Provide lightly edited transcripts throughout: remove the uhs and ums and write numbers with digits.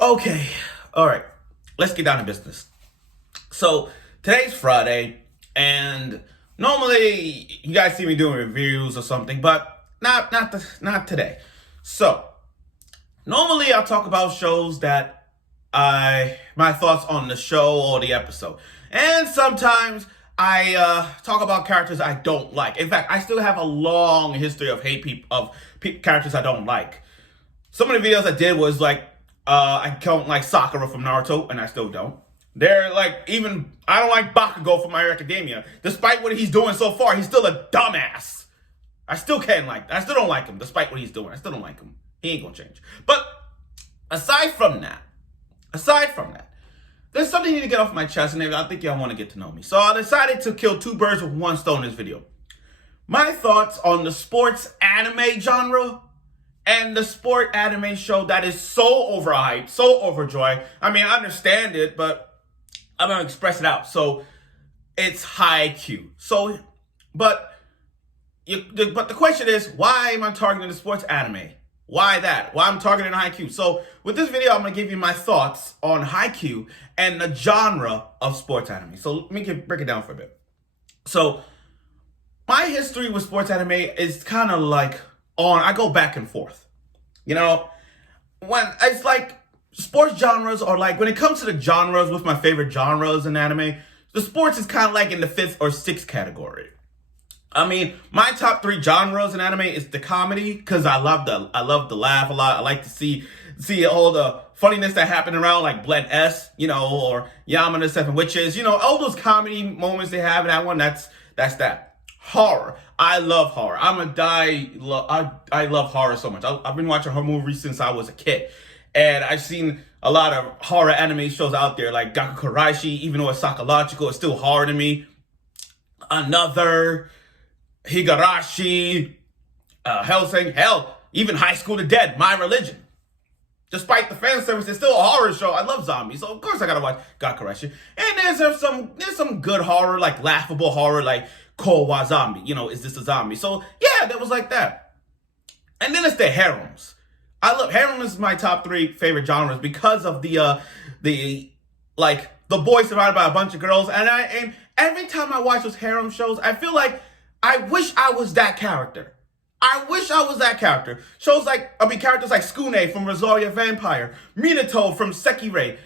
Okay, all right. Let's get down to business. So today's Friday, and normally you guys see me doing reviews or something, but not today. So normally I'll talk about shows that I my thoughts on the show or the episode, and sometimes I talk about characters I don't like. In fact, I still have a long history of hate people characters I don't like. Some of the videos I did was like, I don't like Sakura from Naruto, and I still don't. They're like, even, I don't like Bakugo from My Hero Academia. Despite what he's doing so far, he's still a dumbass. I still don't like him, despite what he's doing. I still don't like him. He ain't gonna change. But aside from that, there's something I need to get off my chest, and I think y'all want to get to know me. So I decided to kill two birds with one stone in this video. My thoughts on the sports anime genre and the sport anime show that is so overhyped, so overjoyed. I mean, I understand it, but I'm gonna express it out. So it's Haikyuu. But the question is, why am I targeting the sports anime? Why that? Why I'm targeting Haikyuu? So with this video, I'm gonna give you my thoughts on Haikyuu and the genre of sports anime. So let me break it down for a bit. So my history with sports anime is kind of like I go back and forth. You know, when it's like sports genres are like, when it comes to the genres with my favorite genres in anime, the sports is kind of like in the 5th or 6th category. I mean, my top 3 genres in anime is the comedy, because I love the laugh a lot. I like to see all the funniness that happened around, like Blend S, or Yama the 7 Witches, all those comedy moments they have in that one. That's that. Horror. I love horror. I love horror so much. I've been watching horror movies since I was a kid. And I've seen a lot of horror anime shows out there, like Gaku Koraishi, even though it's psychological, it's still horror to me. Another, Higurashi, Hellsing, hell, even High School to Dead, My Religion. Despite the fan service, it's still a horror show. I love zombies, so of course I gotta watch Gaku Koraishi. And there's some good horror, like laughable horror, like Kowa Zombie. Is this a zombie? So yeah, that was like that. And then it's the harems. Harem is my top 3 favorite genres because of the boy surrounded by a bunch of girls. And every time I watch those harem shows, I feel like I wish I was that character. Shows characters like Skune from Rosaria Vampire, Minato from Sekirei,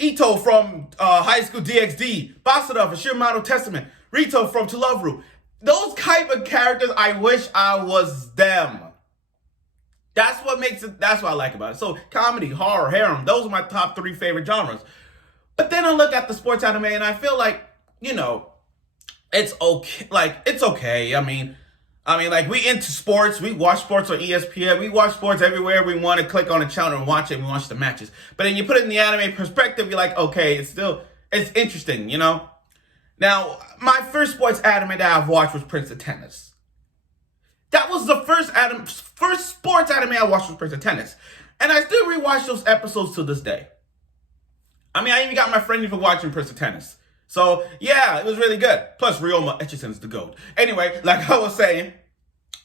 Ito from High School DxD, Basara from Shimano Testament, Rito from To Love Ru. Those type of characters, I wish I was them. That's what I like about it. So comedy, horror, harem, those are my top 3 favorite genres. But then I look at the sports anime and I feel like, it's okay. It's okay. I mean, we into sports. We watch sports on ESPN. We watch sports everywhere we want to click on a channel and watch it. We watch the matches. But then you put it in the anime perspective, you're like, okay, it's interesting, Now, my first sports anime that I've watched was Prince of Tennis. That was the first sports anime I watched was Prince of Tennis. And I still rewatch those episodes to this day. I mean, I even got my friend even watching Prince of Tennis. So, yeah, it was really good. Plus, Ryoma Etchison's the GOAT. Anyway, like I was saying,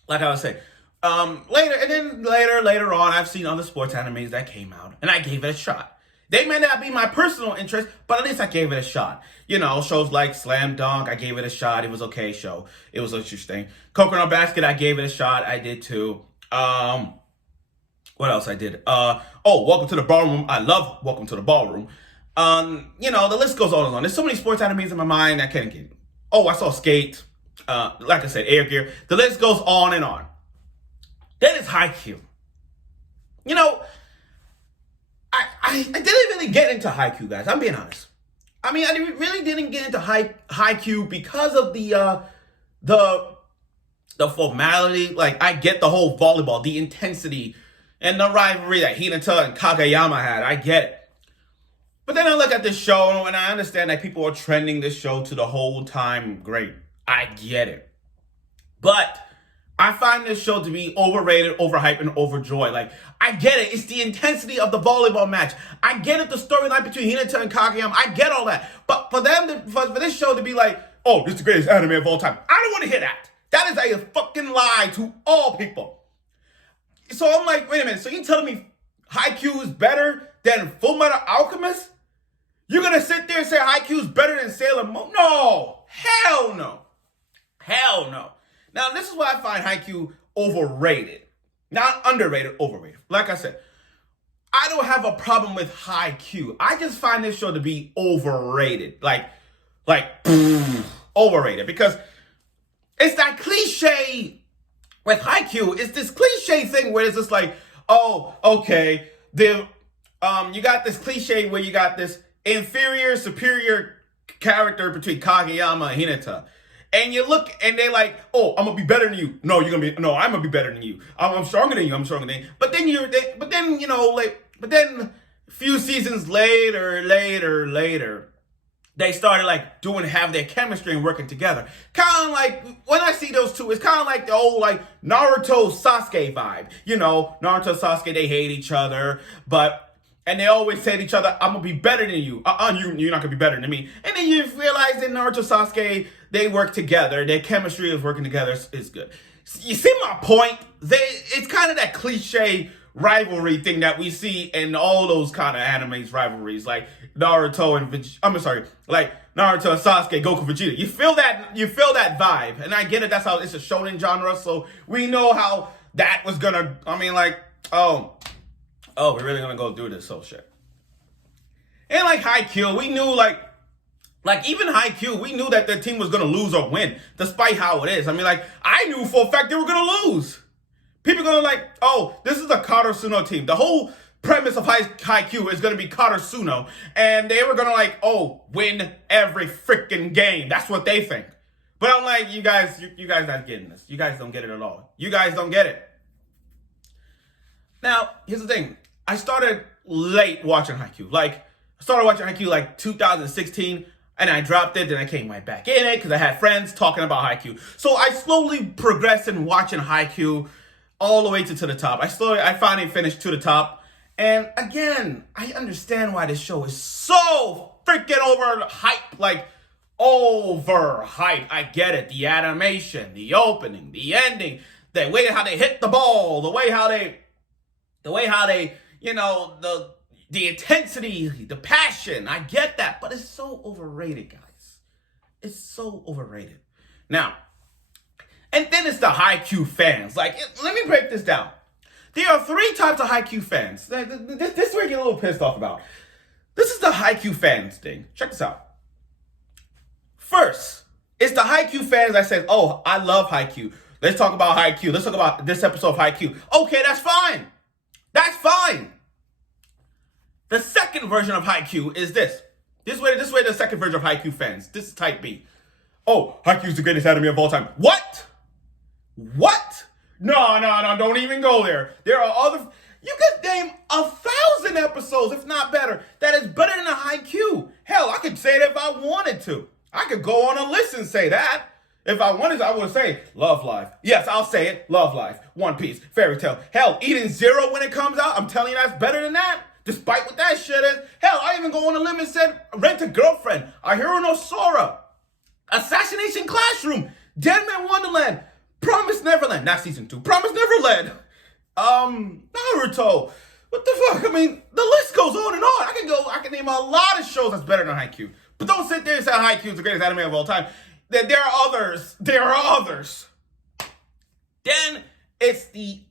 later on, I've seen other sports animes that came out, and I gave it a shot. They may not be my personal interest, but at least I gave it a shot. Shows like Slam Dunk, I gave it a shot. It was okay show. It was interesting. Coconut Basket, I gave it a shot. I did too. What else I did? Welcome to the Ballroom. I love Welcome to the Ballroom. The list goes on and on. There's so many sports animes in my mind I can't get. I saw Skate. Like I said, Air Gear. The list goes on and on. Then it's Haikyuu. I didn't really get into Haikyuu, guys. I'm being honest. I mean, I really didn't get into Haikyuu because of the formality. Like, I get the whole volleyball, the intensity, and the rivalry that Hinata and Kageyama had. I get it. But then I look at this show, and I understand that people are trending this show to the whole time. Great. I get it. But I find this show to be overrated, overhyped, and overjoyed. Like, I get it. It's the intensity of the volleyball match. I get it, the storyline between Hinata and Kageyama. I get all that. But for this show to be like, oh, this is the greatest anime of all time, I don't want to hear that. That is a fucking lie to all people. So I'm like, wait a minute. So you telling me Haikyuu is better than Fullmetal Alchemist? You're gonna sit there and say Haikyuu is better than Sailor Moon? No! Hell no! Hell no. Now, this is why I find Haikyuu overrated. Not underrated, overrated. Like I said, I don't have a problem with Haikyuu. I just find this show to be overrated. Overrated. Because it's that cliche with Haikyuu. It's this cliche thing where it's just like, oh, okay, you got this cliche where you got this inferior, superior character between Kageyama and Hinata. And you look and they're like, oh, I'm gonna be better than you. No, I'm gonna be better than you. I'm stronger than you. I'm stronger than you. But then a few seasons later, they started have their chemistry and working together. Kind of like when I see those two, it's kind of like the old Naruto Sasuke vibe. Naruto Sasuke, they hate each other, and they always say to each other, I'm gonna be better than you. You're not gonna be better than me. And then you realize that Naruto Sasuke, they work together. Their chemistry is working together. Is good. You see my point? It's kind of that cliche rivalry thing that we see in all those kind of animes rivalries, like Naruto and Naruto, Sasuke, Goku, Vegeta. You feel that vibe, and I get it. That's how it's a shonen genre, so we know how that was gonna. We're really gonna go do this whole shit. And Haikyuu, we knew even Haikyuu, we knew that the team was gonna lose or win, despite how it is. I knew for a fact they were gonna lose. People are gonna this is the Karasuno team. The whole premise of Haikyuu is gonna be Karasuno, and they were gonna win every freaking game. That's what they think. But I'm like, you guys not getting this. You guys don't get it at all. You guys don't get it. Now, here's the thing. I started late watching Haikyuu. I started watching Haikyuu 2016, and I dropped it, then I came right back in it because I had friends talking about Haikyuu. So I slowly progressed in watching Haikyuu all the way to the top. I finally finished to the top. And again, I understand why this show is so freaking overhyped. Overhyped. I get it. The animation, the opening, the ending, the way how they hit the ball, the way how they the intensity, the passion. I get that, but it's so overrated, guys. It's so overrated. Now, and then it's the Haikyuu fans. Let me break this down. There are 3 types of Haikyuu fans. This is where I get a little pissed off about. This is the Haikyuu fans thing. Check this out. First, it's the Haikyuu fans that says, oh, I love Haikyuu. Let's talk about Haikyuu. Let's talk about this episode of Haikyuu. Okay, that's fine. That's fine. The second version of Haikyuu is this. This way the second version of Haikyuu fans. This is type B. Oh, Haikyuu is the greatest anime of all time. What? No, don't even go there. There are other... You could name 1,000 episodes, if not better, that is better than a Haikyuu. Hell, I could say it if I wanted to. I could go on a list and say that. If I wanted to, I would say Love Life. Yes, I'll say it. Love Life. One Piece. Fairy Tail. Hell, Eden Zero when it comes out, I'm telling you that's better than that. Despite what that shit is. Hell, I even go on a limb and said Rent a Girlfriend. A Hero no Sora. Assassination Classroom. Dead Man Wonderland. Promise Neverland. Not season 2. Promise Neverland. Naruto. What the fuck? The list goes on and on. I can name a lot of shows that's better than Haikyuu. But don't sit there and say Haikyuu is the greatest anime of all time. There are others. Then it's these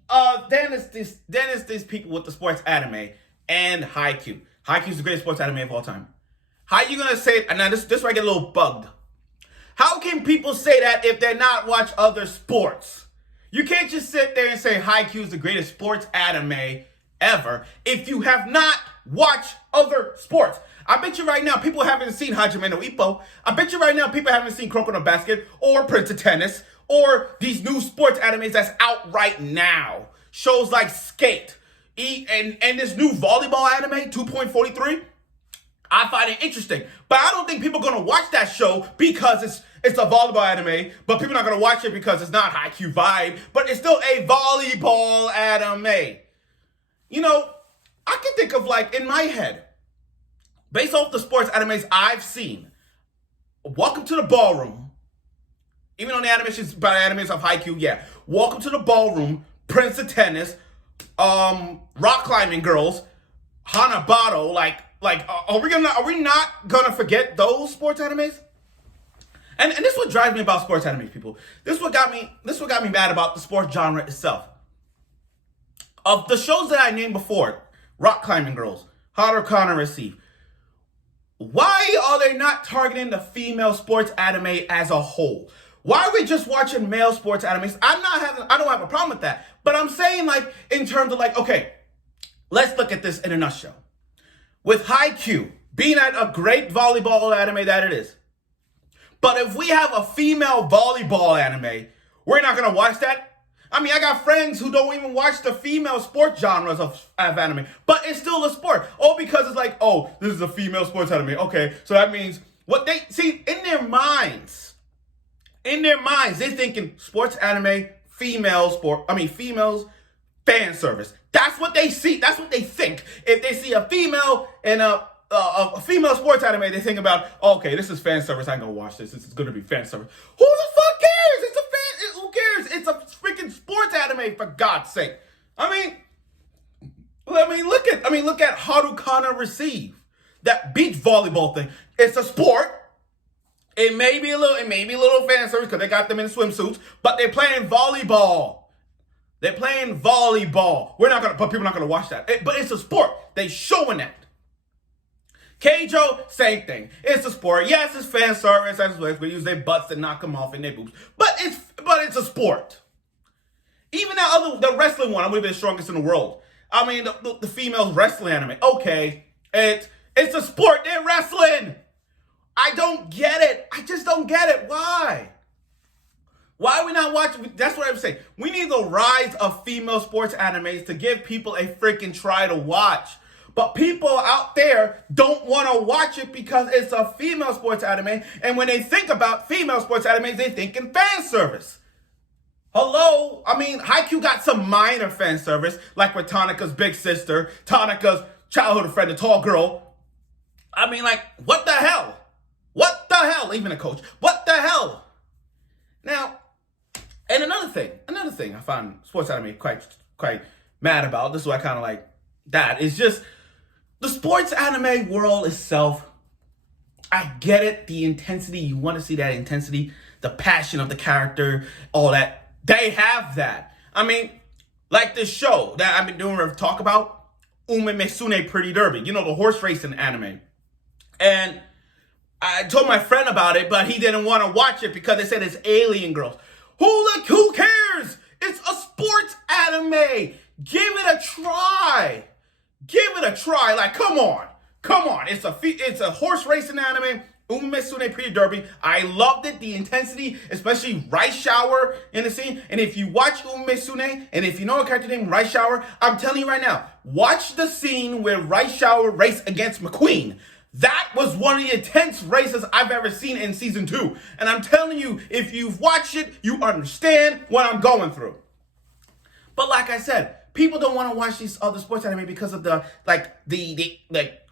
people with the sports anime and Haikyuu. Haikyuu is the greatest sports anime of all time. How you gonna say it? And now this where I get a little bugged. How can people say that if they're not watch other sports? You can't just sit there and say Haikyuu is the greatest sports anime ever if you have not watched other sports. I bet you right now people haven't seen Hajime no Ippo. I bet you right now people haven't seen Kuroko no Basket or Prince of Tennis or these new sports animes that's out right now. Shows like Skate and this new volleyball anime, 2.43. I find it interesting. But I don't think people are going to watch that show because it's a volleyball anime, but people are not going to watch it because it's not Haikyuu vibe, but it's still a volleyball anime. I can think of in my head, based off the sports animes I've seen, Welcome to the Ballroom, even on the animations by animes of Haikyuu, yeah. Welcome to the Ballroom, Prince of Tennis, rock climbing girls, Hanabato, are we not gonna forget those sports animes? And this is what drives me about sports anime, people. This is what got me mad about the sports genre itself. Of the shows that I named before, rock climbing girls, Haruka Receive, why are they not targeting the female sports anime as a whole? Why are we just watching male sports animes? I don't have a problem with that. But I'm saying, like, in terms of, like, okay, let's look at this in a nutshell. With Haikyuu being a great volleyball anime that it is, but if we have a female volleyball anime, we're not going to watch that? I mean, I got friends who don't even watch the female sport genres of anime, but it's still a sport. Oh, because it's like, oh, this is a female sports anime. Okay, so that means what they see in their minds, they're thinking sports anime, females, fan service. That's what they see. That's what they think. If they see a female in a female sports anime, they think about, okay, this is fan service. I'm gonna watch this. This is gonna be fan service. Who the fuck cares? Who cares? It's a freaking sports anime, for God's sake. I mean, look at Haruka Receive, that beach volleyball thing. It's a sport. It may be a little fan service because they got them in swimsuits, but they're playing volleyball. But people are not gonna watch that. But it's a sport. They showing that. Keijo, same thing. It's a sport. Yes, it's fan service. That's what we use their butts to knock them off and their boobs. But it's a sport. Even the wrestling one, I'm gonna be the strongest in the world. I mean, the females wrestling anime. Okay, it's a sport. They're wrestling. I don't get it. I just don't get it. Why? Why are we not watching? That's what I'm saying. We need the rise of female sports animes to give people a freaking try to watch. But people out there don't want to watch it because it's a female sports anime. And when they think about female sports animes, they think in fan service. Hello? I mean, Haikyuu got some minor fan service, like with Tanaka's big sister, Tanaka's childhood friend, the tall girl. I mean, like, what the hell? What the hell? Even a coach. What the hell? Now, and another thing I find sports anime quite mad about, this is what I kind of like that, is just the sports anime world itself. I get it, the intensity, you want to see that intensity, the passion of the character, all that. They have that. I mean, like this show that I've been doing talk about, Umemesune Pretty Derby, the horse racing anime. And I told my friend about it, but he didn't want to watch it because they said it's alien girls. Who cares? It's a sports anime. Give it a try. Like, come on. It's a horse racing anime. Umesune Pretty Derby. I loved it. The intensity, especially Rice Shower in the scene. And if you watch Umesune, and if you know a character named Rice Shower, I'm telling you right now, watch the scene where Rice Shower raced against McQueen. That was one of the intense races I've ever seen in season 2. And I'm telling you, if you've watched it, you understand what I'm going through. But like I said, people don't want to watch these other sports anime because of the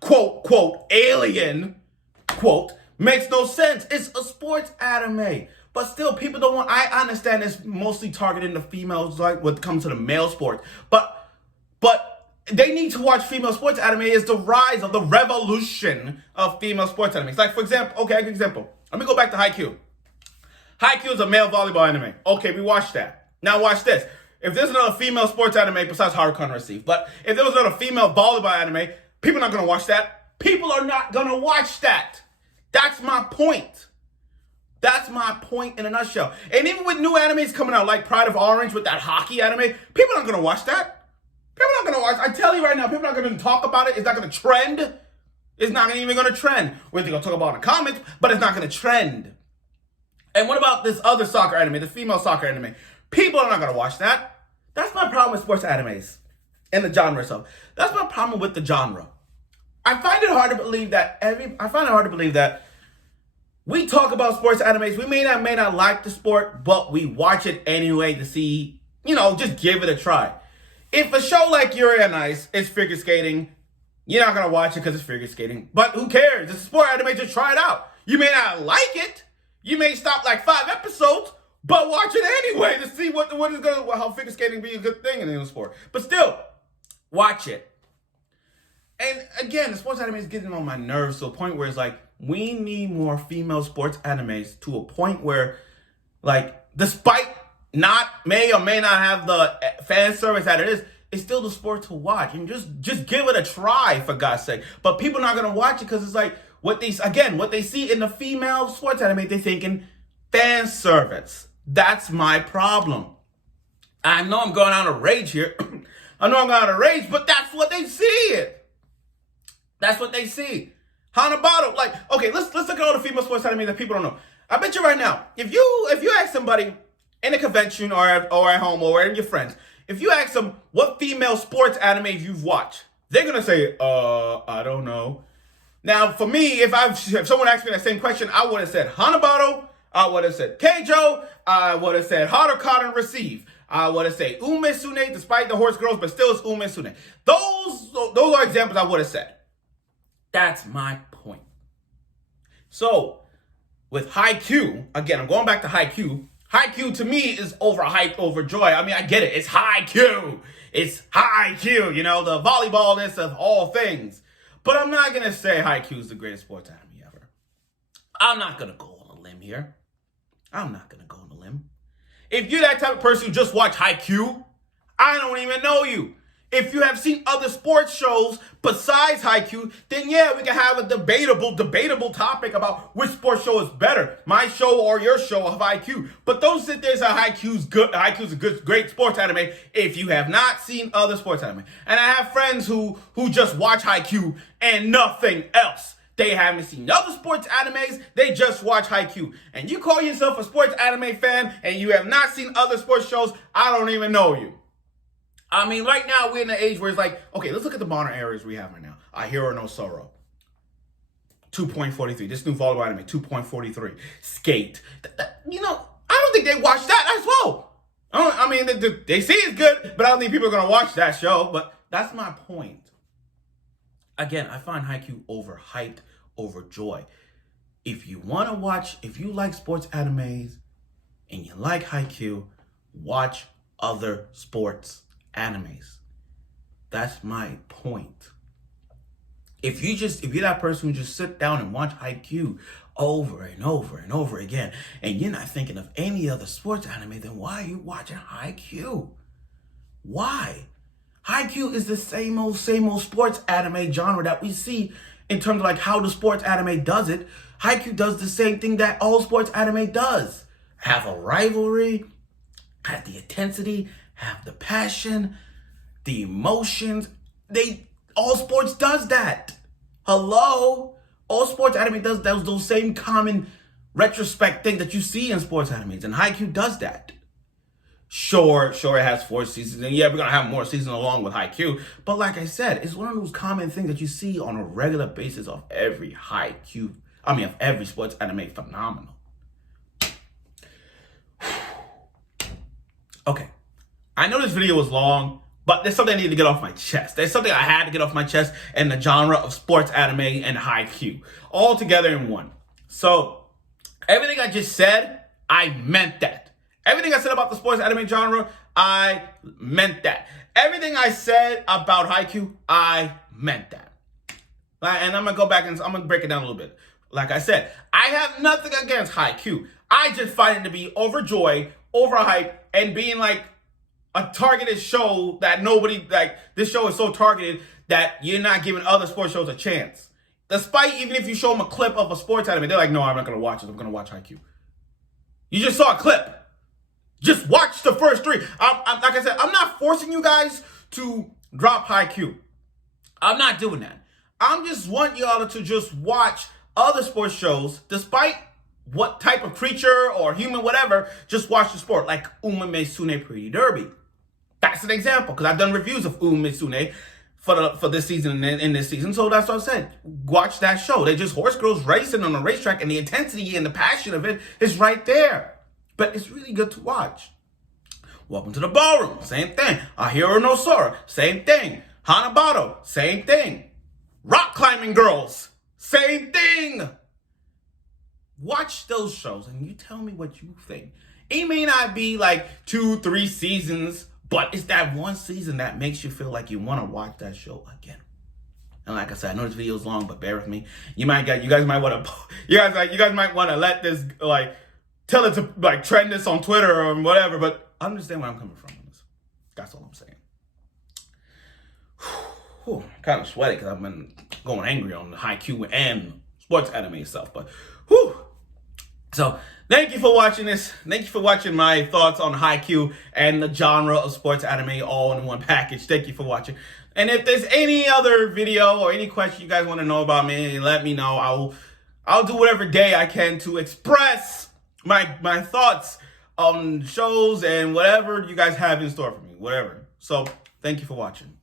quote, alien, quote, makes no sense. It's a sports anime. But still, people don't want, I understand it's mostly targeting the females, like when it comes to the male sport. But they need to watch female sports anime. Is the rise of the revolution of female sports animes. Like, for example, okay, an example. Let me go back to Haikyuu. Haikyuu is a male volleyball anime. Okay, we watched that. Now watch this. If there's another female sports anime besides Haruka Receive, but if there was another female volleyball anime, people are not going to watch that. People are not going to watch that. That's my point. That's my point in a nutshell. And even with new animes coming out, like Pride of Orange with that hockey anime, people aren't going to watch that. People are not going to watch. I tell you right now, people are not going to talk about it. It's not going to trend. It's not even going to trend. We're going to talk about it in comments, but it's not going to trend. And what about this other soccer anime, the female soccer anime? People are not going to watch that. That's my problem with sports animes and the genre itself. That's my problem with the genre. I find it hard to believe that we talk about sports animes. We may not like the sport, but we watch it anyway to see, just give it a try. If a show like Yuri on Ice is figure skating, you're not going to watch it because it's figure skating. But who cares? It's a sport anime, just try it out. You may not like it. You may stop like 5 episodes. but watch it anyway to see what is going, how figure skating be a good thing in the sport. But still, watch it. And again, the sports anime is getting on my nerves to a point where it's like, we need more female sports animes to a point where, like, despite may or may not have the fan service that it is, it's still the sport to watch. And just give it a try, for God's sake. But people are not going to watch it because it's like, what they see in the female sports anime, they're thinking fan service. That's my problem. I know I'm going on a rage here. I know I'm going on a rage, but that's what they see. That's what they see. Hanabado, like, okay, let's look at all the female sports anime that people don't know. I bet you right now, if you ask somebody in a convention or at home or in your friends, if you ask them what female sports anime you've watched, they're gonna say, I don't know. Now, for me, if someone asked me that same question, I would have said Hanabado, I would have said Keijo, I would have said Haruka and Receive. I would have said Ume Sune, despite the horse girls, but still it's Ume Sune. Those are examples I would have said. That's my point. So, with Haikyuu, again, I'm going back to Haikyuu. Haikyuu to me is overhyped, overjoy. I mean, I get it. It's Haikyuu. It's Haikyuu, you know, the volleyballness of all things. But I'm not going to say Haikyuu is the greatest sports anime ever. I'm not going to go on a limb here. I'm not going to go on a limb. If you're that type of person who just watch Haikyuu, I don't even know you. If you have seen other sports shows besides Haikyuu, then yeah, we can have a debatable topic about which sports show is better, my show or your show of Haikyuu. But don't sit there and say Haikyuu's good. Haikyuu's a great sports anime if you have not seen other sports anime. And I have friends who just watch Haikyuu and nothing else. They haven't seen other sports animes, they just watch Haikyuu. And you call yourself a sports anime fan and you have not seen other sports shows, I don't even know you. I mean, right now, we're in an age where it's like, okay, let's look at the modern areas we have right now. Hero no Sorrow, 2.43. This new volleyball anime, 2.43. Skate. You know, I don't think they watch that as well. I mean, they see it's good, but I don't think people are going to watch that show. But that's my point. Again, I find Haikyuu overhyped, overjoy. If you want to watch, if you like sports animes and you like Haikyuu, watch other sports animes. That's my point. If you're that person who just sit down and watch Haikyuu over and over and over again, and you're not thinking of any other sports anime, then why are you watching Haikyuu? Why? Haikyuu is the same old sports anime genre that we see in terms of like how the sports anime does it. Haikyuu does the same thing that all sports anime does. Have a rivalry, have the intensity, have the passion, the emotions. All sports does that. Hello? All sports anime does those same common retrospect things that you see in sports animes, and Haikyuu does that. Sure, it has 4 seasons, and yeah, we're gonna have more seasons along with Haikyuu, but like I said, it's one of those common things that you see on a regular basis of every of every sports anime phenomenal. Okay. I know this video was long, but there's something I need to get off my chest. There's something I had to get off my chest in the genre of sports anime and Haikyuu, all together in one. So, everything I just said, I meant that. Everything I said about the sports anime genre, I meant that. Everything I said about Haikyuu, I meant that. And I'm going to go back and I'm going to break it down a little bit. Like I said, I have nothing against Haikyuu. I just find it to be overjoyed, overhyped, and being like a targeted show that this show is so targeted that you're not giving other sports shows a chance. Despite even if you show them a clip of a sports anime, they're like, no, I'm not going to watch it. I'm going to watch Haikyuu. You just saw a clip. Just watch the first 3. Like I said, I'm not forcing you guys to drop Haikyuu. I'm not doing that. I'm just wanting y'all to just watch other sports shows, despite what type of creature or human, whatever, just watch the sport, like Ume Sune Pretty Derby. That's an example, because I've done reviews of Ume Sune for this season and in this season, so that's what I said. Watch that show. They're just horse girls racing on a racetrack, and the intensity and the passion of it is right there. But it's really good to watch. Welcome to the Ballroom, same thing. Hero no Sora, same thing. Hanabado, same thing. Rock Climbing Girls, same thing. Watch those shows and you tell me what you think. It may not be like 2-3 seasons, but it's that one season that makes you feel like you want to watch that show again. And like I said, I know this video is long, but bear with me. You guys might want to let this tell it to trend this on Twitter or whatever. But understand where I'm coming from on this. That's all I'm saying. Whew, I'm kind of sweaty because I've been going angry on the Haikyuu and sports anime itself. But whew. So thank you for watching this. Thank you for watching my thoughts on Haikyuu and the genre of sports anime all in one package. Thank you for watching. And if there's any other video or any question you guys want to know about me, let me know. I'll do whatever day I can to express my thoughts on shows and whatever you guys have in store for me. Whatever. So thank you for watching.